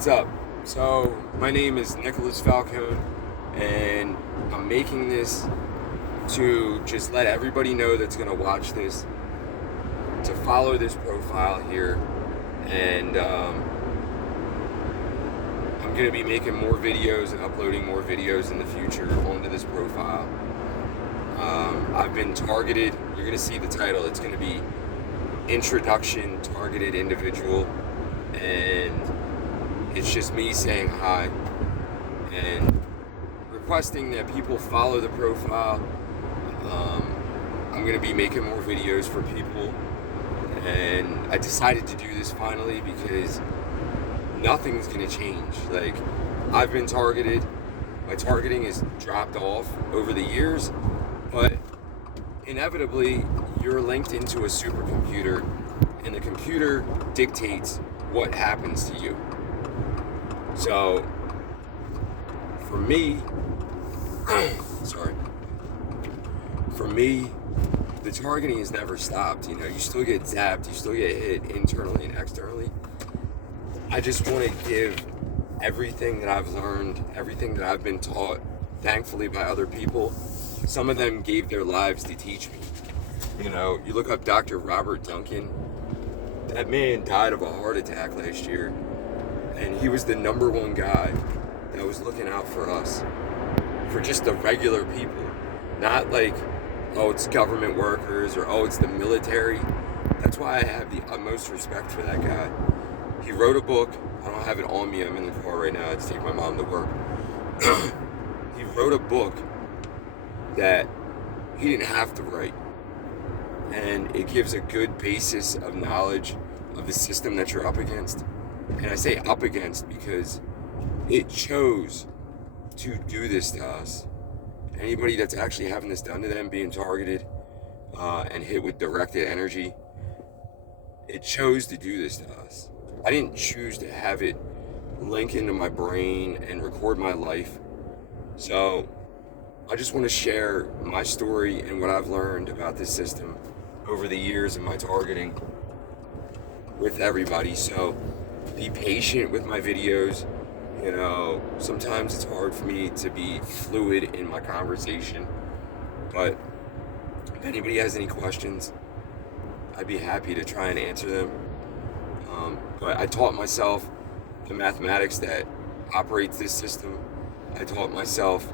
What's up? So, my name is Nicholas Falcone, and I'm making this to just let everybody know that's going to watch this to follow this profile here. And I'm going to be making more videos and uploading more videos in the future onto this profile. I've been targeted. You're going to see the title. It's going to be Introduction Targeted Individual. And it's just me saying hi and requesting that people follow the profile. I'm going to be making more videos for people, and I decided to do this finally because nothing's going to change. Like, I've been targeted. My targeting has dropped off over the years, but inevitably you're linked into a supercomputer, and the computer dictates what happens to you. So, for me, the targeting has never stopped. You know, you still get zapped, you still get hit internally and externally. I just want to give everything that I've learned, everything that I've been taught, thankfully by other people. Some of them gave their lives to teach me. You know, you look up Dr. Robert Duncan. That man died of a heart attack last year. And he was the number one guy that was looking out for us, for just the regular people. Not like, oh, it's government workers or, oh, it's the military. That's why I have the utmost respect for that guy. He wrote a book. I don't have it on me. I'm in the car right now. I had to take my mom to work. He wrote a book that he didn't have to write. And it gives a good basis of knowledge of the system that you're up against. And I say up against because it chose to do this to us. Anybody that's actually having this done to them, being targeted and hit with directed energy, it chose to do this to us. I didn't choose to have it link into my brain and record my life. So I just want to share my story and what I've learned about this system over the years of my targeting with everybody. So be patient with my videos. You know, sometimes it's hard for me to be fluid in my conversation, but if anybody has any questions, I'd be happy to try and answer them. But I taught myself the mathematics that operates this system. I taught myself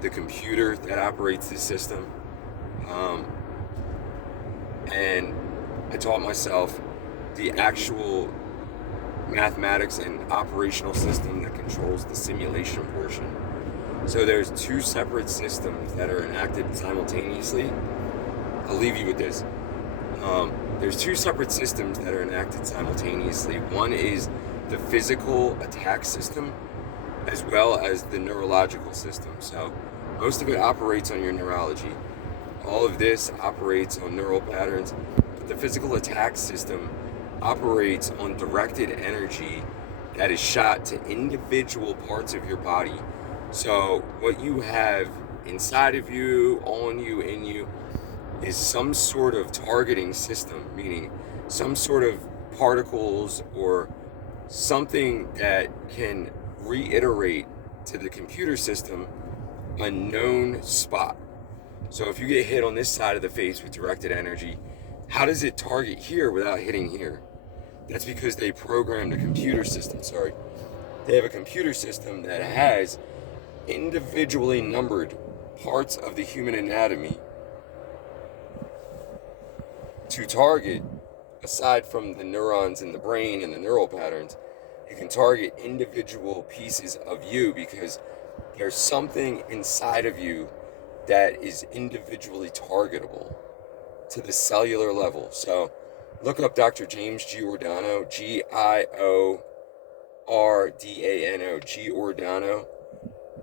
the computer that operates this system. And I taught myself the actual mathematics and operational system that controls the simulation portion. So there's two separate systems that are enacted simultaneously. I'll leave you with this. There's two separate systems that are enacted simultaneously. One is the physical attack system as well as the neurological system. So most of it operates on your neurology. All of this operates on neural patterns, but the physical attack system operates on directed energy that is shot to individual parts of your body. So what you have inside of you, on you, in you, is some sort of targeting system, meaning some sort of particles or something that can reiterate to the computer system a known spot. So if you get hit on this side of the face with directed energy, how does it target here without hitting here? That's because they programmed a computer system, They have a computer system that has individually numbered parts of the human anatomy to target. Aside from the neurons in the brain and the neural patterns, you can target individual pieces of you because there's something inside of you that is individually targetable to the cellular level. So look up Dr. James Giordano, Giordano, Giordano,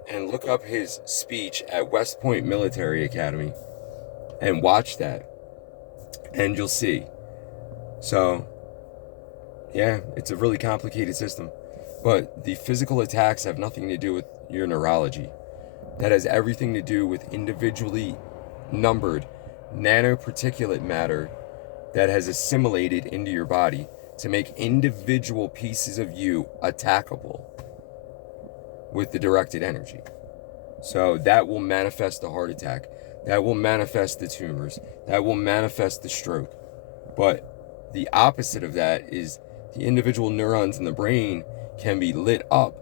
and look up his speech at West Point Military Academy and watch that, and you'll see. So, yeah, it's a really complicated system, but the physical attacks have nothing to do with your neurology. That has everything to do with individually numbered nanoparticulate matter that has assimilated into your body to make individual pieces of you attackable with the directed energy. So that will manifest the heart attack. That will manifest the tumors. That will manifest the stroke. But the opposite of that is the individual neurons in the brain can be lit up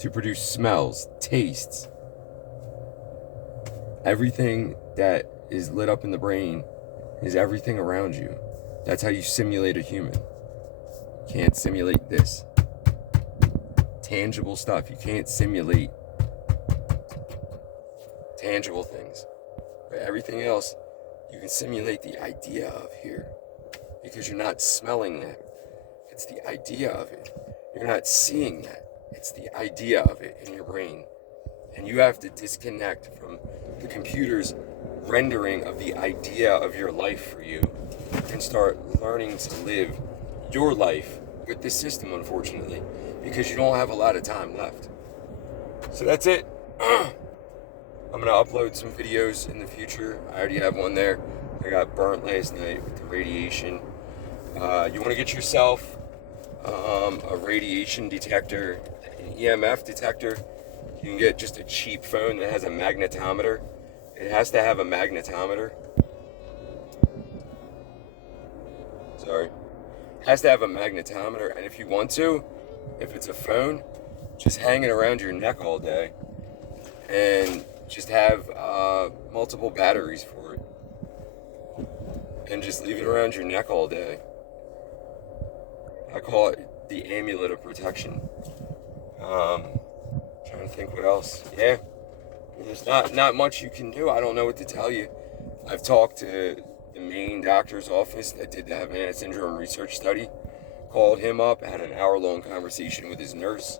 to produce smells, tastes. Everything that is lit up in the brain is everything around you. That's how you simulate a human. You can't simulate this. Tangible stuff. You can't simulate tangible things. But everything else, you can simulate the idea of here. Because you're not smelling that. It's the idea of it. You're not seeing that. It's the idea of it in your brain. And you have to disconnect from the computer's rendering of the idea of your life for you and start learning to live your life with this system, unfortunately, because you don't have a lot of time left. So that's it. I'm going to upload some videos in the future. I already have one there. I got burnt last night with the radiation. You want to get yourself a radiation detector, an EMF detector. You can get just a cheap phone that has a magnetometer. It has to have a magnetometer. Sorry. It has to have a magnetometer, and if you want to, if it's a phone, just hang it around your neck all day and just have multiple batteries for it. And just leave it around your neck all day. I call it the amulet of protection. Trying to think what else. Yeah. There's not much you can do. I don't know what to tell you. I've talked to the main doctor's office that did the Havana syndrome research study. Called him up, had an hour-long conversation with his nurse.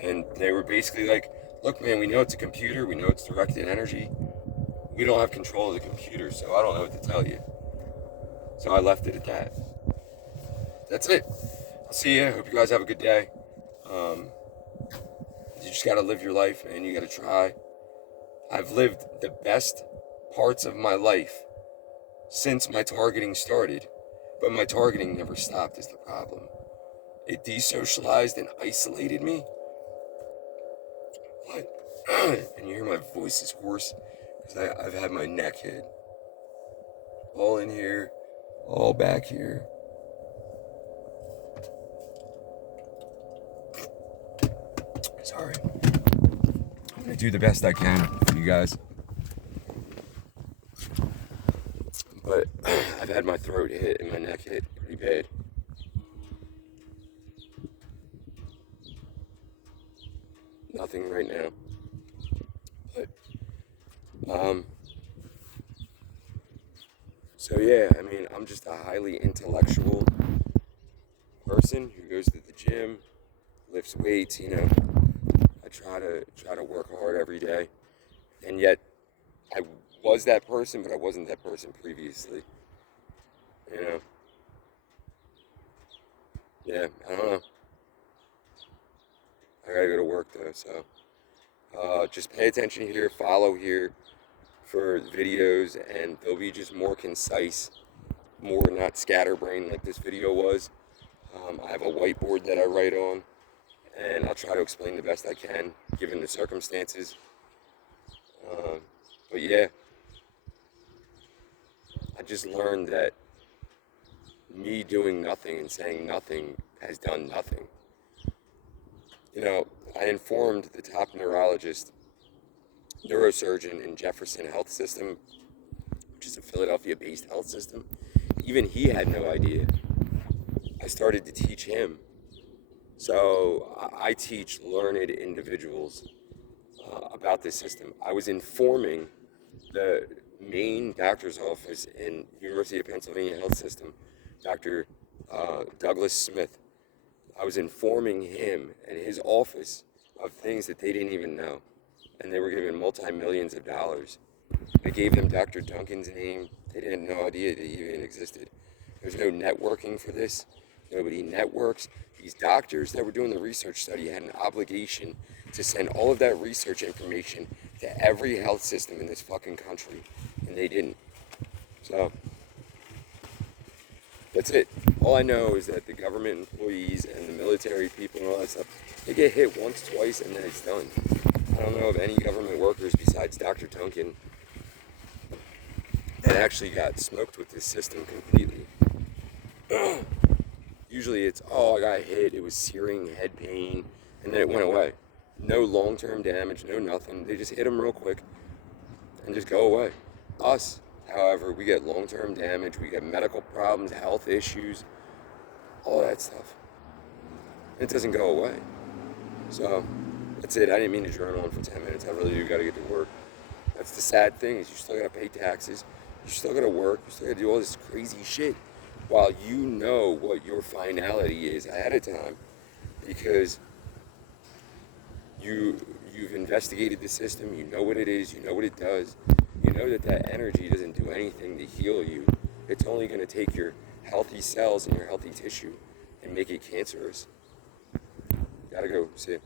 And they were basically like, look, man, we know it's a computer. We know it's directed energy. We don't have control of the computer, so I don't know what to tell you. So I left it at that. That's it. I'll see you. Hope you guys have a good day. You just got to live your life, man. You got to try. I've lived the best parts of my life since my targeting started, but my targeting never stopped is the problem. It desocialized and isolated me. But, and you hear my voice is hoarse because I've had my neck hit. All in here, all back here. Sorry. I'm going to do the best I can for you guys. But I've had my throat hit and my neck hit pretty bad. Nothing right now. But, so yeah, I mean, I'm just a highly intellectual person who goes to the gym, lifts weights, you know. I try to work hard every day. And yet, I was that person, but I wasn't that person previously. You know? Yeah, I don't know. I gotta go to work though, so just pay attention here, follow here for videos, and they'll be just more concise, more not scatterbrained like this video was. I have a whiteboard that I write on, and I'll try to explain the best I can given the circumstances. But yeah, I just learned that me doing nothing and saying nothing has done nothing. You know, I informed the top neurologist, neurosurgeon in Jefferson Health System, which is a Philadelphia-based health system. Even he had no idea. I started to teach him. So I teach learned individuals about this system. I was informing the main doctor's office in University of Pennsylvania Health System, Dr. Douglas Smith. I was informing him and his office of things that they didn't even know, and they were given multi-millions of dollars. I gave them Dr. Duncan's name. They didn't have no idea that he even existed. There's no networking for this. Nobody networks. These doctors that were doing the research study had an obligation to send all of that research information to every health system in this fucking country, and they didn't. So, that's it. All I know is that the government employees and the military people and all that stuff, they get hit once, twice, and then it's done. I don't know of any government workers besides Dr. Duncan that actually got smoked with this system completely. Usually it's, oh, I got hit, it was searing head pain, and then it went away. No long-term damage, no nothing. They just hit them real quick and just go away. Us, however, we get long-term damage, we get medical problems, health issues, all that stuff. It doesn't go away. So, that's it. I didn't mean to journal on for 10 minutes. I really do got to get to work. That's the sad thing is you still got to pay taxes. You still got to work. You still got to do all this crazy shit while you know what your finality is ahead of time because you've investigated the system. You know what it is. You know what it does. You know that that energy doesn't do anything to heal you. It's only going to take your healthy cells and your healthy tissue and make it cancerous. Gotta go. See ya.